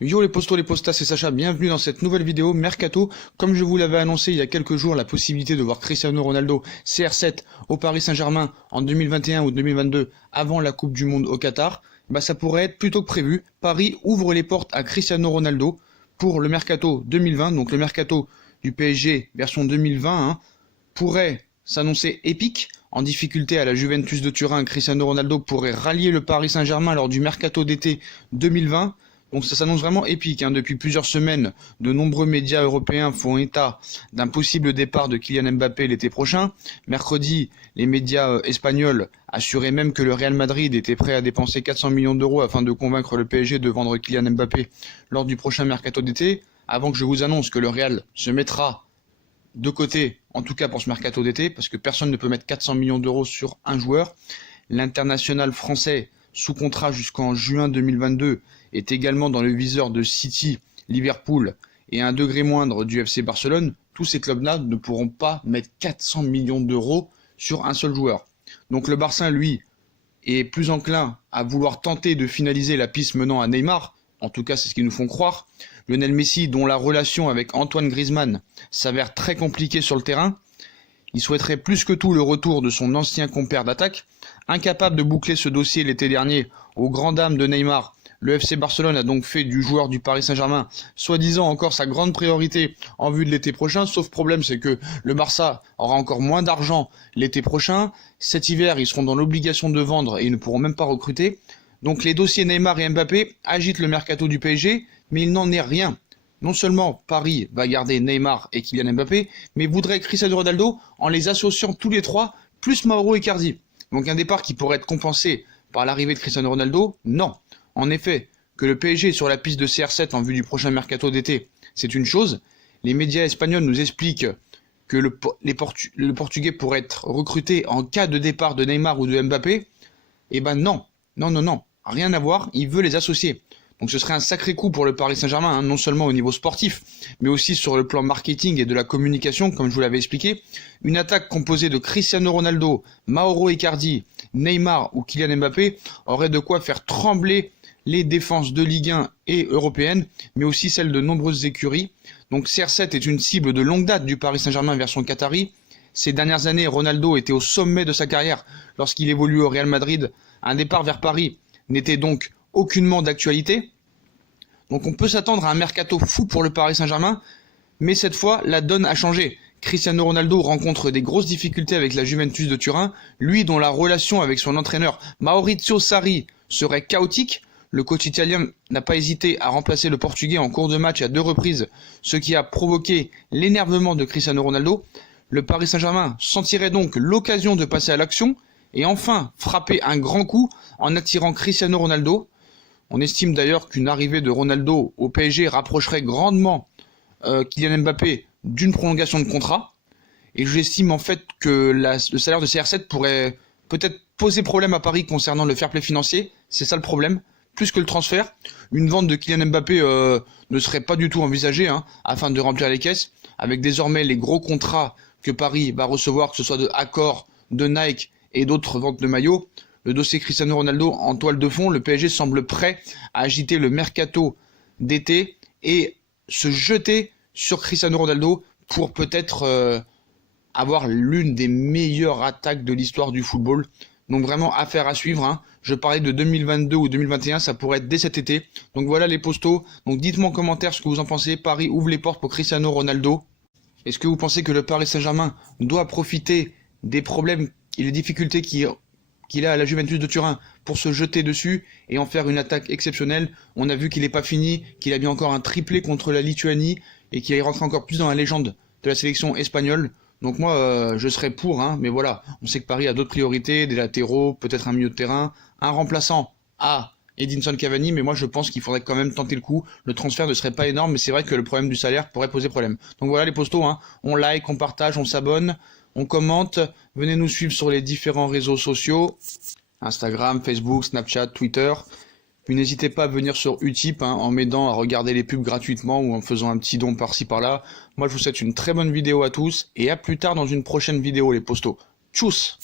Yo les postos, les postas, c'est Sacha, bienvenue dans cette nouvelle vidéo Mercato. Comme je vous l'avais annoncé il y a quelques jours, la possibilité de voir Cristiano Ronaldo CR7 au Paris Saint-Germain en 2021 ou 2022 avant la Coupe du Monde au Qatar, ça pourrait être plutôt que prévu. Paris ouvre les portes à Cristiano Ronaldo pour le Mercato 2020, donc le Mercato du PSG version 2020 pourrait s'annoncer épique. En difficulté à la Juventus de Turin, Cristiano Ronaldo pourrait rallier le Paris Saint-Germain lors du Mercato d'été 2020. Donc ça s'annonce vraiment épique. Depuis plusieurs semaines, de nombreux médias européens font état d'un possible départ de Kylian Mbappé l'été prochain. Mercredi, les médias espagnols assuraient même que le Real Madrid était prêt à dépenser 400 millions d'euros afin de convaincre le PSG de vendre Kylian Mbappé lors du prochain Mercato d'été. Avant que je vous annonce que le Real se mettra de côté, en tout cas pour ce Mercato d'été, parce que personne ne peut mettre 400 millions d'euros sur un joueur. L'international français, sous contrat jusqu'en juin 2022, est également dans le viseur de City, Liverpool et à un degré moindre du FC Barcelone. Tous ces clubs-là ne pourront pas mettre 400 millions d'euros sur un seul joueur. Donc le Barça, lui, est plus enclin à vouloir tenter de finaliser la piste menant à Neymar. En tout cas, c'est ce qu'ils nous font croire. Lionel Messi, dont la relation avec Antoine Griezmann s'avère très compliquée sur le terrain, il souhaiterait plus que tout le retour de son ancien compère d'attaque. Incapable de boucler ce dossier l'été dernier aux grandes dames de Neymar, le FC Barcelone a donc fait du joueur du Paris Saint-Germain, soi-disant encore sa grande priorité en vue de l'été prochain. Sauf problème, c'est que le Barça aura encore moins d'argent l'été prochain. Cet hiver, ils seront dans l'obligation de vendre et ils ne pourront même pas recruter. Donc les dossiers Neymar et Mbappé agitent le mercato du PSG, mais il n'en est rien. Non seulement Paris va garder Neymar et Kylian Mbappé, mais voudrait Cristiano Ronaldo en les associant tous les trois, plus Mauro Icardi. Donc un départ qui pourrait être compensé par l'arrivée de Cristiano Ronaldo, non. En effet, que le PSG est sur la piste de CR7 en vue du prochain mercato d'été, c'est une chose. Les médias espagnols nous expliquent que le Portugais pourrait être recruté en cas de départ de Neymar ou de Mbappé. Eh ben non, rien à voir, il veut les associer. Donc ce serait un sacré coup pour le Paris Saint-Germain, non seulement au niveau sportif, mais aussi sur le plan marketing et de la communication, comme je vous l'avais expliqué. Une attaque composée de Cristiano Ronaldo, Mauro Icardi, Neymar ou Kylian Mbappé aurait de quoi faire trembler les défenses de Ligue 1 et européennes, mais aussi celles de nombreuses écuries. Donc CR7 est une cible de longue date du Paris Saint-Germain version Qatari. Ces dernières années, Ronaldo était au sommet de sa carrière lorsqu'il évoluait au Real Madrid. Un départ vers Paris n'était donc aucunement d'actualité. Donc on peut s'attendre à un mercato fou pour le Paris Saint-Germain, mais cette fois, la donne a changé. Cristiano Ronaldo rencontre des grosses difficultés avec la Juventus de Turin, lui dont la relation avec son entraîneur Maurizio Sarri serait chaotique. Le coach italien n'a pas hésité à remplacer le Portugais en cours de match à 2 reprises, ce qui a provoqué l'énervement de Cristiano Ronaldo. Le Paris Saint-Germain sentirait donc l'occasion de passer à l'action et enfin frapper un grand coup en attirant Cristiano Ronaldo. On estime d'ailleurs qu'une arrivée de Ronaldo au PSG rapprocherait grandement Kylian Mbappé d'une prolongation de contrat. Et j'estime en fait que le salaire de CR7 pourrait peut-être poser problème à Paris concernant le fair play financier. C'est ça le problème. Plus que le transfert, une vente de Kylian Mbappé ne serait pas du tout envisagée afin de remplir les caisses. Avec désormais les gros contrats que Paris va recevoir, que ce soit de Accor, de Nike et d'autres ventes de maillots, le dossier Cristiano Ronaldo en toile de fond, le PSG semble prêt à agiter le mercato d'été et se jeter sur Cristiano Ronaldo pour peut-être avoir l'une des meilleures attaques de l'histoire du football. Donc vraiment affaire à suivre. Je parlais de 2022 ou 2021, ça pourrait être dès cet été. Donc voilà les postos. Donc dites-moi en commentaire ce que vous en pensez. Paris ouvre les portes pour Cristiano Ronaldo. Est-ce que vous pensez que le Paris Saint-Germain doit profiter des problèmes et des difficultés qu'il a à la Juventus de Turin pour se jeter dessus et en faire une attaque exceptionnelle? On a vu qu'il n'est pas fini, qu'il a mis encore un triplé contre la Lituanie et qu'il est rentré encore plus dans la légende de la sélection espagnole. Donc moi, je serais pour, mais voilà, on sait que Paris a d'autres priorités, des latéraux, peut-être un milieu de terrain, un remplaçant à Edinson Cavani, mais moi je pense qu'il faudrait quand même tenter le coup. Le transfert ne serait pas énorme, mais c'est vrai que le problème du salaire pourrait poser problème. Donc voilà les postos, on like, on partage, on s'abonne, on commente, venez nous suivre sur les différents réseaux sociaux, Instagram, Facebook, Snapchat, Twitter. Puis n'hésitez pas à venir sur Utip en m'aidant à regarder les pubs gratuitement ou en faisant un petit don par-ci par-là. Moi je vous souhaite une très bonne vidéo à tous et à plus tard dans une prochaine vidéo les postos. Tchuss!